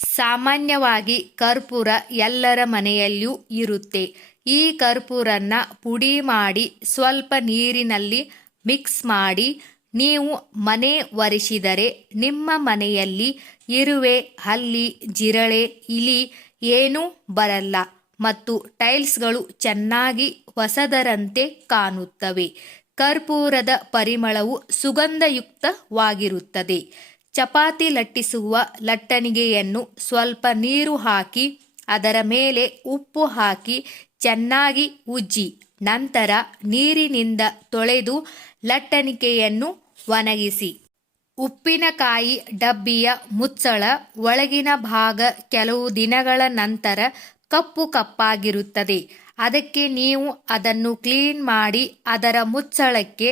ಸಾಮಾನ್ಯವಾಗಿ ಕರ್ಪೂರ ಎಲ್ಲರ ಮನೆಯಲ್ಲಿಯೂ ಇರುತ್ತೆ. ಈ ಕರ್ಪೂರನ್ನ ಪುಡಿ ಮಾಡಿ ಸ್ವಲ್ಪ ನೀರಿನಲ್ಲಿ ಮಿಕ್ಸ್ ಮಾಡಿ ನೀವು ಮನೆ ಒರೆಸಿದರೆ ನಿಮ್ಮ ಮನೆಯಲ್ಲಿ ಇರುವೆ, ಹಲ್ಲಿ, ಜಿರಳೆ, ಇಲಿ ಏನೂ ಬರಲ್ಲ ಮತ್ತು ಟೈಲ್ಸ್ಗಳು ಚೆನ್ನಾಗಿ ಹೊಸದರಂತೆ ಕಾಣುತ್ತವೆ. ಕರ್ಪೂರದ ಪರಿಮಳವು ಸುಗಂಧಯುಕ್ತವಾಗಿರುತ್ತದೆ. ಚಪಾತಿ ಲಟ್ಟಿಸುವ ಲಟ್ಟಣಿಗೆಯನ್ನು ಸ್ವಲ್ಪ ನೀರು ಹಾಕಿ ಅದರ ಮೇಲೆ ಉಪ್ಪು ಹಾಕಿ ಚೆನ್ನಾಗಿ ಉಜ್ಜಿ ನಂತರ ನೀರಿನಿಂದ ತೊಳೆದು ಲಟ್ಟಣಿಗೆಯನ್ನು ಒಣಗಿಸಿ. ಉಪ್ಪಿನಕಾಯಿ ಡಬ್ಬಿಯ ಮುಚ್ಚಳ ಒಳಗಿನ ಭಾಗ ಕೆಲವು ದಿನಗಳ ನಂತರ ಕಪ್ಪು ಕಪ್ಪಾಗಿರುತ್ತದೆ. ಅದಕ್ಕೆ ನೀವು ಅದನ್ನು ಕ್ಲೀನ್ ಮಾಡಿ ಅದರ ಮುಚ್ಚಳಕ್ಕೆ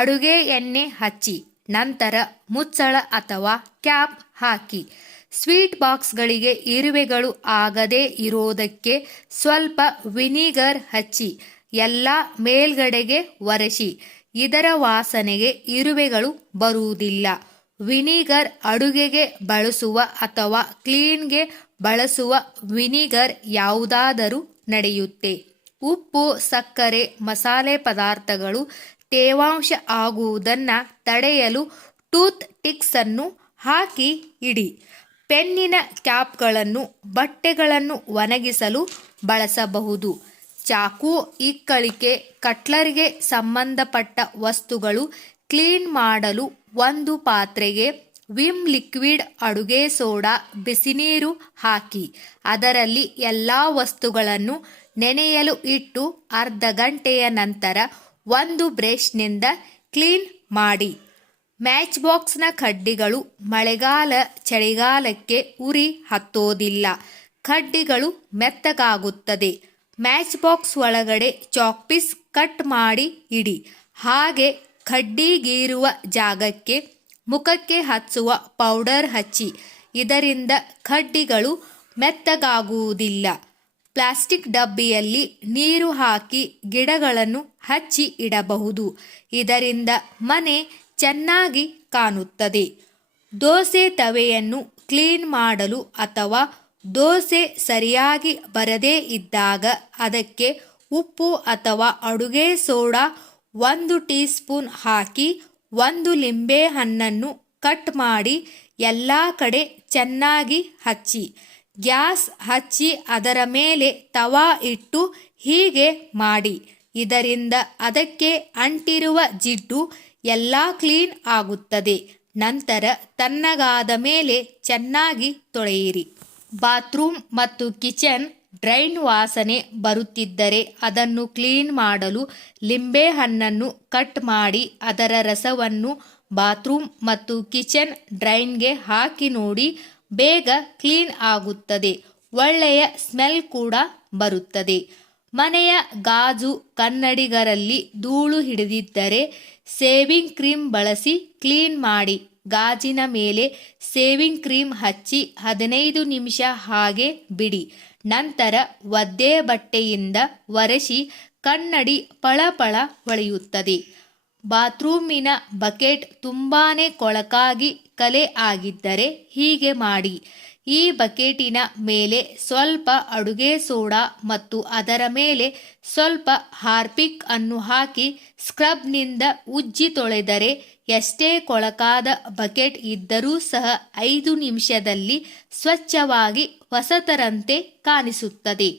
ಅಡುಗೆ ಎಣ್ಣೆ ಹಚ್ಚಿ ನಂತರ ಮುಚ್ಚಳ ಅಥವಾ ಕ್ಯಾಪ್ ಹಾಕಿ. ಸ್ವೀಟ್ ಬಾಕ್ಸ್ಗಳಿಗೆ ಇರುವೆಗಳು ಆಗದೇ ಇರೋದಕ್ಕೆ ಸ್ವಲ್ಪ ವಿನಿಗರ್ ಹಚ್ಚಿ ಎಲ್ಲ ಮೇಲ್ಗಡೆಗೆ ಒರೆಸಿ. ಇದರ ವಾಸನೆಗೆ ಇರುವೆಗಳು ಬರುವುದಿಲ್ಲ. ವಿನಿಗರ್ ಅಡುಗೆಗೆ ಬಳಸುವ ಅಥವಾ ಕ್ಲೀನ್ಗೆ ಬಳಸುವ ವಿನಿಗರ್ ಯಾವುದಾದರೂ ನಡೆಯುತ್ತೆ. ಉಪ್ಪು, ಸಕ್ಕರೆ, ಮಸಾಲೆ ಪದಾರ್ಥಗಳು ತೇವಾಂಶ ಆಗುವುದನ್ನು ತಡೆಯಲು ಟೂತ್ ಟಿಕ್ಸ್ ಅನ್ನು ಹಾಕಿ ಇಡಿ. ಪೆನ್ನಿನ ಕ್ಯಾಪ್ಗಳನ್ನು ಬಟ್ಟೆಗಳನ್ನು ಒಣಗಿಸಲು ಬಳಸಬಹುದು. ಚಾಕು, ಇಕ್ಕಳಿಕೆ, ಕಟ್ಲರ್ಗೆ ಸಂಬಂಧಪಟ್ಟ ವಸ್ತುಗಳು ಕ್ಲೀನ್ ಮಾಡಲು ಒಂದು ಪಾತ್ರೆಗೆ ವಿಮ್ ಲಿಕ್ವಿಡ್, ಅಡುಗೆ ಸೋಡಾ, ಬಿಸಿನೀರು ಹಾಕಿ ಅದರಲ್ಲಿ ಎಲ್ಲ ವಸ್ತುಗಳನ್ನು ನೆನೆಯಲು ಇಟ್ಟು ಅರ್ಧ ಗಂಟೆಯ ನಂತರ ಒಂದು ಬ್ರಷ್ನಿಂದ ಕ್ಲೀನ್ ಮಾಡಿ. ಮ್ಯಾಚ್ ಬಾಕ್ಸ್ನ ಕಡ್ಡಿಗಳು ಮಳೆಗಾಲ ಚಳಿಗಾಲಕ್ಕೆ ಉರಿ ಹತ್ತೋದಿಲ್ಲ. ಕಡ್ಡಿಗಳು ಮೆತ್ತಗಾಗುತ್ತದೆ. ಮ್ಯಾಚ್ ಬಾಕ್ಸ್ ಒಳಗಡೆ ಚಾಕ್ಪೀಸ್ ಕಟ್ ಮಾಡಿ ಇಡಿ. ಹಾಗೆ ಕಡ್ಡಿಗೀರುವ ಜಾಗಕ್ಕೆ ಮುಖಕ್ಕೆ ಹಚ್ಚುವ ಪೌಡರ್ ಹಚ್ಚಿ. ಇದರಿಂದ ಕಡ್ಡಿಗಳು ಮೆತ್ತಗಾಗುವುದಿಲ್ಲ. ಪ್ಲಾಸ್ಟಿಕ್ ಡಬ್ಬಿಯಲ್ಲಿ ನೀರು ಹಾಕಿ ಗಿಡಗಳನ್ನು ಹಚ್ಚಿ ಇಡಬಹುದು. ಇದರಿಂದ ಮನೆ ಚೆನ್ನಾಗಿ ಕಾಣುತ್ತದೆ. ದೋಸೆ ತವೆಯನ್ನು ಕ್ಲೀನ್ ಮಾಡಲು ಅಥವಾ ದೋಸೆ ಸರಿಯಾಗಿ ಬರದೇ ಇದ್ದಾಗ ಅದಕ್ಕೆ ಉಪ್ಪು ಅಥವಾ ಅಡುಗೆ ಸೋಡಾ 1 ಟೀ ಸ್ಪೂನ್ ಹಾಕಿ 1 ಲಿಂಬೆ ಹಣ್ಣನ್ನು ಕಟ್ ಮಾಡಿ ಎಲ್ಲ ಕಡೆ ಚೆನ್ನಾಗಿ ಹಚ್ಚಿ. ಗ್ಯಾಸ್ ಹಚ್ಚಿ ಅದರ ಮೇಲೆ ತವಾ ಇಟ್ಟು ಹೀಗೆ ಮಾಡಿ. ಇದರಿಂದ ಅದಕ್ಕೆ ಅಂಟಿರುವ ಜಿಡ್ಡು ಎಲ್ಲ ಕ್ಲೀನ್ ಆಗುತ್ತದೆ. ನಂತರ ತಣ್ಣಗಾದ ಮೇಲೆ ಚೆನ್ನಾಗಿ ತೊಳೆಯಿರಿ. ಬಾತ್ರೂಮ್ ಮತ್ತು ಕಿಚನ್ ಡ್ರೈನ್ ವಾಸನೆ ಬರುತ್ತಿದ್ದರೆ ಅದನ್ನು ಕ್ಲೀನ್ ಮಾಡಲು ಲಿಂಬೆ ಹಣ್ಣನ್ನು ಕಟ್ ಮಾಡಿ ಅದರ ರಸವನ್ನು ಬಾತ್ರೂಮ್ ಮತ್ತು ಕಿಚನ್ ಡ್ರೈನ್ಗೆ ಹಾಕಿ ನೋಡಿ. ಬೇಗ ಕ್ಲೀನ್ ಆಗುತ್ತದೆ. ಒಳ್ಳೆಯ ಸ್ಮೆಲ್ ಕೂಡ ಬರುತ್ತದೆ. ಮನೆಯ ಗಾಜು ಕನ್ನಡಿಗರಲ್ಲಿ ಧೂಳು ಹಿಡಿದಿದ್ದರೆ ಸೇವಿಂಗ್ ಕ್ರೀಮ್ ಬಳಸಿ ಕ್ಲೀನ್ ಮಾಡಿ. ಗಾಜಿನ ಮೇಲೆ ಸೇವಿಂಗ್ ಕ್ರೀಮ್ ಹಚ್ಚಿ 15 ನಿಮಿಷ ಹಾಗೆ ಬಿಡಿ. ನಂತರ ಒದ್ದೆ ಬಟ್ಟೆಯಿಂದ ಒರೆಸಿ ಕನ್ನಡಿ ಪಳಪಳ ಹೊಳೆಯುತ್ತದೆ. ಬಾತ್ರೂಮಿನ ಬಕೆಟ್ ತುಂಬಾನೇ ಕೊಳಕಾಗಿ ಕಲೆ ಆಗಿದ್ದರೆ ಹೀಗೆ ಮಾಡಿ. ಈ ಬಕೆಟಿನ ಮೇಲೆ ಸ್ವಲ್ಪ ಅಡುಗೆ ಸೋಡಾ ಮತ್ತು ಅದರ ಮೇಲೆ ಸ್ವಲ್ಪ ಹಾರ್ಪಿಕ್ ಅನ್ನು ಹಾಕಿ ಸ್ಕ್ರಬ್ನಿಂದ ಉಜ್ಜಿ ತೊಳೆದರೆ ಎಷ್ಟೇ ಕೊಳಕಾದ ಬಕೆಟ್ ಇದ್ದರೂ ಸಹ 5 ನಿಮಿಷದಲ್ಲಿ ಸ್ವಚ್ಛವಾಗಿ ಹೊಸತರಂತೆ ಕಾಣಿಸುತ್ತದೆ.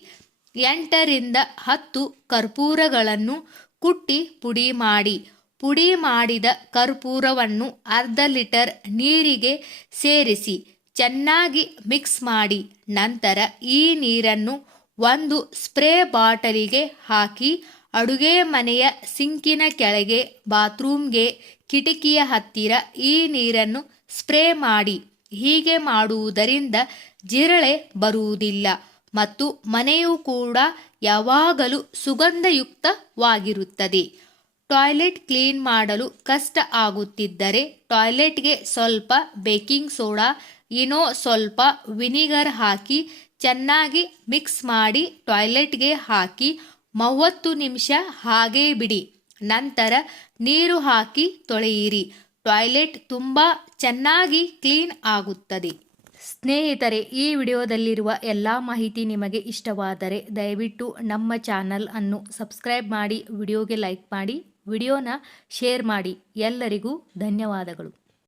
8 ರಿಂದ 10 ಕರ್ಪೂರಗಳನ್ನು ಕುಟ್ಟಿ ಪುಡಿ ಮಾಡಿ. ಪುಡಿ ಮಾಡಿದ ಕರ್ಪೂರವನ್ನು ಅರ್ಧ ಲೀಟರ್ ನೀರಿಗೆ ಸೇರಿಸಿ ಚೆನ್ನಾಗಿ ಮಿಕ್ಸ್ ಮಾಡಿ. ನಂತರ ಈ ನೀರನ್ನು ಒಂದು ಸ್ಪ್ರೇ ಬಾಟಲಿಗೆ ಹಾಕಿ ಅಡುಗೆ ಮನೆಯ ಸಿಂಕಿನ ಕೆಳಗೆ, ಬಾತ್ರೂಮ್ಗೆ, ಕಿಟಕಿಯ ಹತ್ತಿರ ಈ ನೀರನ್ನು ಸ್ಪ್ರೇ ಮಾಡಿ. ಹೀಗೆ ಮಾಡುವುದರಿಂದ ಜಿರಳೆ ಬರುವುದಿಲ್ಲ ಮತ್ತು ಮನೆಯೂ ಕೂಡ ಯಾವಾಗಲೂ ಸುಗಂಧಯುಕ್ತವಾಗಿರುತ್ತದೆ. ಟಾಯ್ಲೆಟ್ ಕ್ಲೀನ್ ಮಾಡಲು ಕಷ್ಟ ಆಗುತ್ತಿದ್ದರೆ ಟಾಯ್ಲೆಟ್ಗೆ ಸ್ವಲ್ಪ ಬೇಕಿಂಗ್ ಸೋಡಾ, ಇನ್ನೂ ಸ್ವಲ್ಪ ವಿನಿಗರ್ ಹಾಕಿ ಚೆನ್ನಾಗಿ ಮಿಕ್ಸ್ ಮಾಡಿ ಟಾಯ್ಲೆಟ್ಗೆ ಹಾಕಿ 30 ನಿಮಿಷ ಹಾಗೇ ಬಿಡಿ. ನಂತರ ನೀರು ಹಾಕಿ ತೊಳೆಯಿರಿ. ಟಾಯ್ಲೆಟ್ ತುಂಬ ಚೆನ್ನಾಗಿ ಕ್ಲೀನ್ ಆಗುತ್ತದೆ. ಸ್ನೇಹಿತರೆ, ಈ ವಿಡಿಯೋದಲ್ಲಿರುವ ಎಲ್ಲ ಮಾಹಿತಿ ನಿಮಗೆ ಇಷ್ಟವಾದರೆ ದಯವಿಟ್ಟು ನಮ್ಮ ಚಾನಲ್ ಅನ್ನು ಸಬ್ಸ್ಕ್ರೈಬ್ ಮಾಡಿ, ವಿಡಿಯೋಗೆ ಲೈಕ್ ಮಾಡಿ, ವಿಡಿಯೋನ ಶೇರ್ ಮಾಡಿ. ಎಲ್ಲರಿಗೂ ಧನ್ಯವಾದಗಳು.